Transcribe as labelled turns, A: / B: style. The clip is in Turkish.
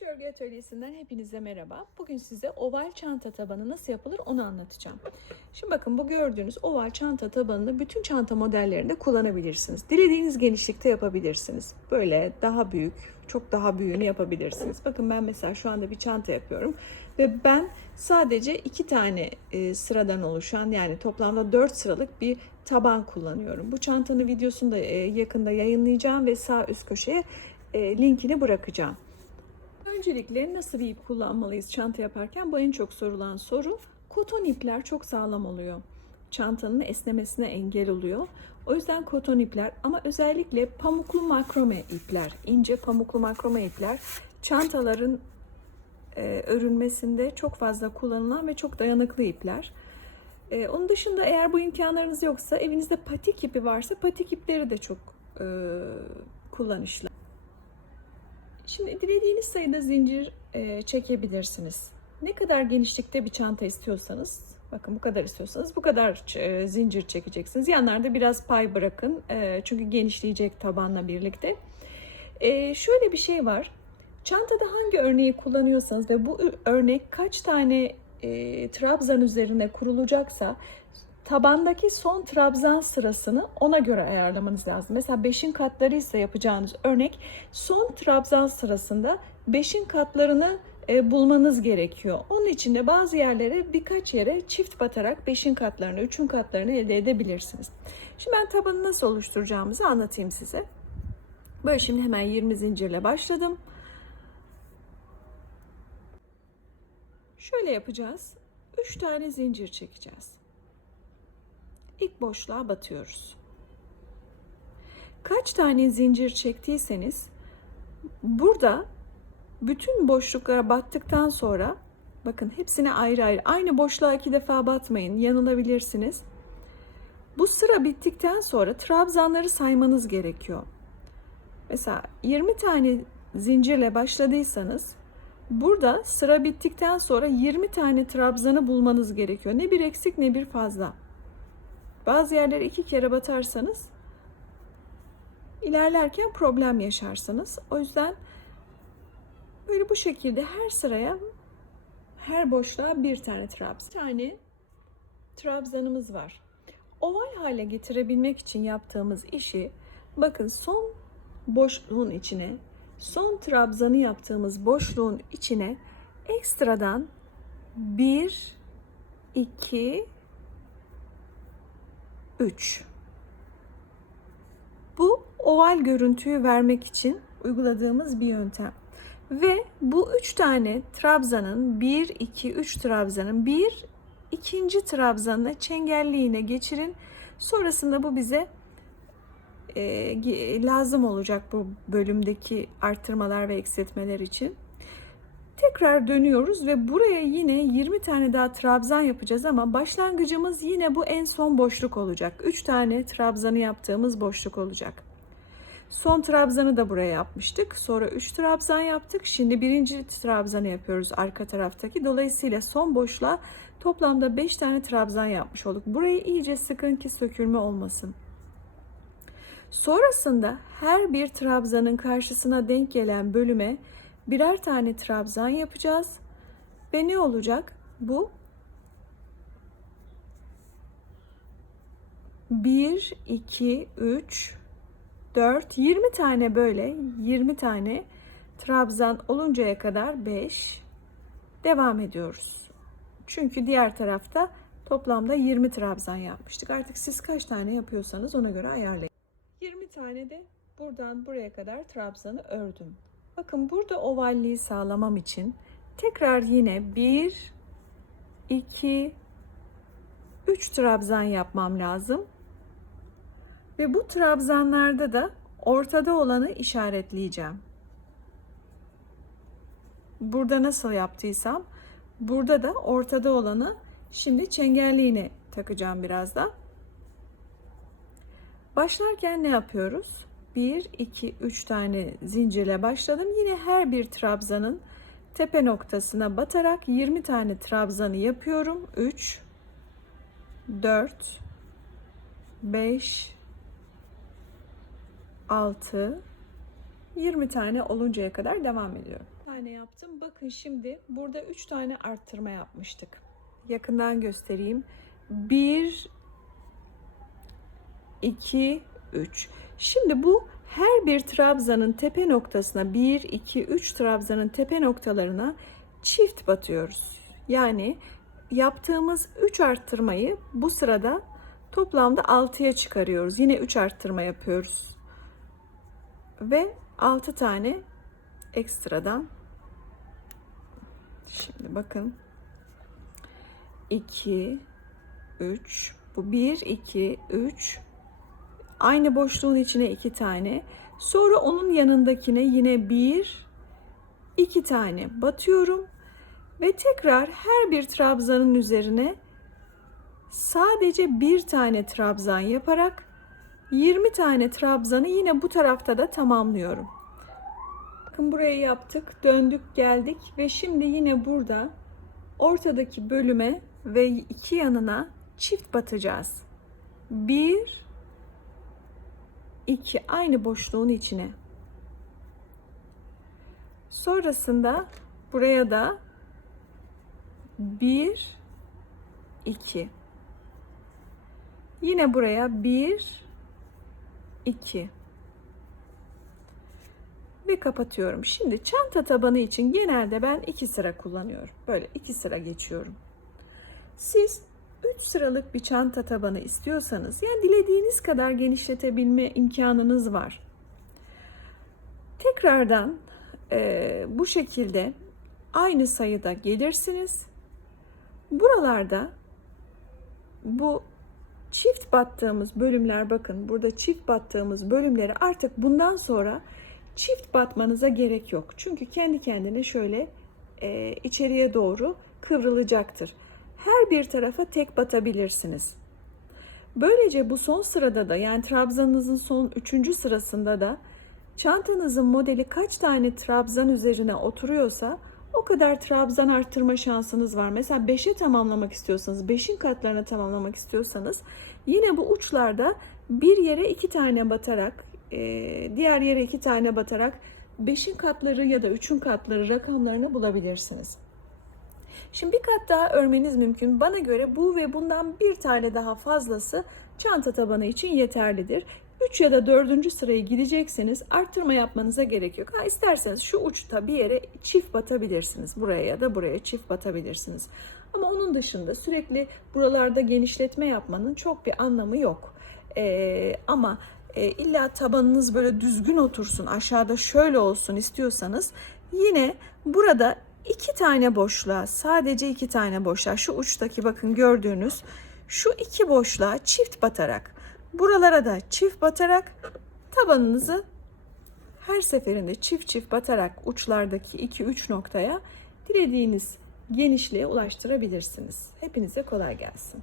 A: Kumaş Örgü Atölyesi'nden hepinize merhaba. Bugün size oval çanta tabanı nasıl yapılır onu anlatacağım. Şimdi bakın bu gördüğünüz oval çanta tabanını bütün çanta modellerinde kullanabilirsiniz. Dilediğiniz genişlikte yapabilirsiniz. Böyle daha büyük, çok daha büyüğünü yapabilirsiniz. Bakın ben mesela şu anda bir çanta yapıyorum ve ben sadece iki tane e, sıradan oluşan yani toplamda dört sıralık bir taban kullanıyorum. Bu çantanın videosunu da e, yakında yayınlayacağım ve sağ üst köşeye e, linkini bırakacağım. Öncelikle nasıl bir ip kullanmalıyız çanta yaparken? Bu en çok sorulan soru. Koton ipler çok sağlam oluyor. Çantanın esnemesine engel oluyor. O yüzden koton ipler ama özellikle pamuklu makrome ipler, ince pamuklu makrome ipler çantaların e, örülmesinde çok fazla kullanılan ve çok dayanıklı ipler. E, onun dışında eğer bu imkanlarınız yoksa evinizde patik ipi varsa patik ipleri de çok e, kullanışlı. Şimdi dilediğiniz sayıda zincir e, çekebilirsiniz. Ne kadar genişlikte bir çanta istiyorsanız, bakın bu kadar istiyorsanız bu kadar e, zincir çekeceksiniz. Yanlarda biraz pay bırakın e, çünkü genişleyecek tabanla birlikte. E, şöyle bir şey var. Çantada hangi örneği kullanıyorsanız ve bu örnek kaç tane e, trabzan üzerine kurulacaksa tabandaki son trabzan sırasını ona göre ayarlamanız lazım. Mesela 5'in katları ise yapacağınız örnek son trabzan sırasında 5'in katlarını e, bulmanız gerekiyor. Onun için de bazı yerlere birkaç yere çift batarak 5'in katlarını, 3'ün katlarını elde edebilirsiniz. Şimdi ben tabanı nasıl oluşturacağımızı anlatayım size. Böyle şimdi hemen 20 zincirle başladım. Şöyle yapacağız. 3 tane zincir çekeceğiz ilk boşluğa batıyoruz. Kaç tane zincir çektiyseniz burada bütün boşluklara battıktan sonra bakın hepsine ayrı ayrı aynı boşluğa iki defa batmayın yanılabilirsiniz. Bu sıra bittikten sonra trabzanları saymanız gerekiyor. Mesela 20 tane zincirle başladıysanız burada sıra bittikten sonra 20 tane trabzanı bulmanız gerekiyor. Ne bir eksik ne bir fazla. Bazı yerlere iki kere batarsanız ilerlerken problem yaşarsınız. O yüzden böyle bu şekilde her sıraya her boşluğa bir tane trabzan. Bir tane trabzanımız var. Oval hale getirebilmek için yaptığımız işi bakın son boşluğun içine son trabzanı yaptığımız boşluğun içine ekstradan 1 2 3. Bu oval görüntüyü vermek için uyguladığımız bir yöntem. Ve bu üç tane trabzanın 1, 2, 3 trabzanın bir ikinci trabzanına çengelliğine geçirin. Sonrasında bu bize e, lazım olacak bu bölümdeki arttırmalar ve eksiltmeler için. Tekrar dönüyoruz ve buraya yine 20 tane daha trabzan yapacağız ama başlangıcımız yine bu en son boşluk olacak. 3 tane trabzanı yaptığımız boşluk olacak. Son trabzanı da buraya yapmıştık. Sonra 3 trabzan yaptık. Şimdi birinci trabzanı yapıyoruz arka taraftaki. Dolayısıyla son boşluğa toplamda 5 tane trabzan yapmış olduk. Burayı iyice sıkın ki sökülme olmasın. Sonrasında her bir trabzanın karşısına denk gelen bölüme birer tane trabzan yapacağız. Ve ne olacak? Bu 1, 2, 3, 4, 20 tane böyle 20 tane trabzan oluncaya kadar 5 devam ediyoruz. Çünkü diğer tarafta toplamda 20 trabzan yapmıştık. Artık siz kaç tane yapıyorsanız ona göre ayarlayın. 20 tane de buradan buraya kadar trabzanı ördüm. Bakın burada ovalliği sağlamam için tekrar yine 1 2 3 trabzan yapmam lazım. Ve bu trabzanlarda da ortada olanı işaretleyeceğim. Burada nasıl yaptıysam burada da ortada olanı şimdi çengelliğine takacağım birazdan. Başlarken ne yapıyoruz? 1, 2, 3 tane zincirle başladım. Yine her bir trabzanın tepe noktasına batarak 20 tane trabzanı yapıyorum. 3, 4, 5, 6, 20 tane oluncaya kadar devam ediyorum. tane yaptım. Bakın şimdi burada 3 tane arttırma yapmıştık. Yakından göstereyim. 1 2 3. Şimdi bu her bir trabzanın tepe noktasına 1 2 3 trabzanın tepe noktalarına çift batıyoruz. Yani yaptığımız 3 arttırmayı bu sırada toplamda 6'ya çıkarıyoruz. Yine 3 arttırma yapıyoruz. Ve 6 tane ekstradan şimdi bakın 2 3 bu 1 2 3 aynı boşluğun içine 2 tane sonra onun yanındakine yine 1 2 tane batıyorum ve tekrar her bir trabzanın üzerine sadece bir tane trabzan yaparak 20 tane trabzanı yine bu tarafta da tamamlıyorum. Bakın buraya yaptık, döndük, geldik ve şimdi yine burada ortadaki bölüme ve iki yanına çift batacağız. Bir, iki aynı boşluğun içine. Sonrasında buraya da bir, iki. Yine buraya bir, iki ve kapatıyorum. Şimdi çanta tabanı için genelde ben iki sıra kullanıyorum. Böyle iki sıra geçiyorum. Siz 3 sıralık bir çanta tabanı istiyorsanız yani dilediğiniz kadar genişletebilme imkanınız var. Tekrardan e, bu şekilde aynı sayıda gelirsiniz. Buralarda bu çift battığımız bölümler bakın burada çift battığımız bölümleri artık bundan sonra çift batmanıza gerek yok. Çünkü kendi kendine şöyle e, içeriye doğru kıvrılacaktır. Her bir tarafa tek batabilirsiniz. Böylece bu son sırada da yani trabzanınızın son üçüncü sırasında da çantanızın modeli kaç tane trabzan üzerine oturuyorsa o kadar trabzan arttırma şansınız var. Mesela 5'e tamamlamak istiyorsanız, 5'in katlarını tamamlamak istiyorsanız yine bu uçlarda bir yere iki tane batarak, e, diğer yere iki tane batarak 5'in katları ya da 3'ün katları rakamlarını bulabilirsiniz. Şimdi bir kat daha örmeniz mümkün. Bana göre bu ve bundan bir tane daha fazlası çanta tabanı için yeterlidir. 3 ya da 4. sırayı gidecekseniz arttırma yapmanıza gerek yok. Ha isterseniz şu uçta bir yere çift batabilirsiniz. Buraya ya da buraya çift batabilirsiniz. Ama onun dışında sürekli buralarda genişletme yapmanın çok bir anlamı yok. Ee, ama e, illa tabanınız böyle düzgün otursun, aşağıda şöyle olsun istiyorsanız yine burada iki tane boşluğa, sadece iki tane boşluğa, şu uçtaki bakın gördüğünüz şu iki boşluğa çift batarak, buralara da çift batarak tabanınızı her seferinde çift çift batarak uçlardaki 2-3 noktaya dilediğiniz genişliğe ulaştırabilirsiniz. Hepinize kolay gelsin.